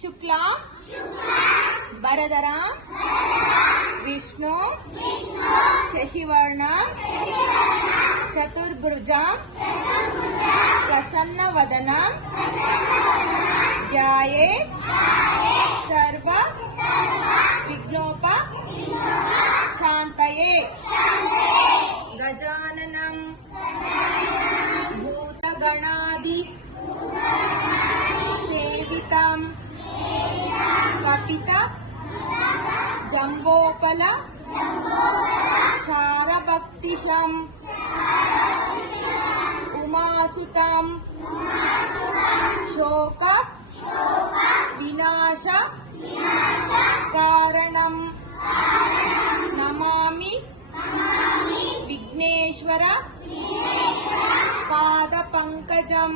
शुक्ला वरदरा विष्णु शशिवर्ण चतुर्भुजा प्रसन्नवदना ध्यायेत् सर्व विघ्नोपशान्तये। गजाननं भूतगणादि सेवितं कपित जम्बोपल चारभक्तिशं उमासुतं शोक विनाश कारणं नमामि विघ्नेश्वर पादपंकजं।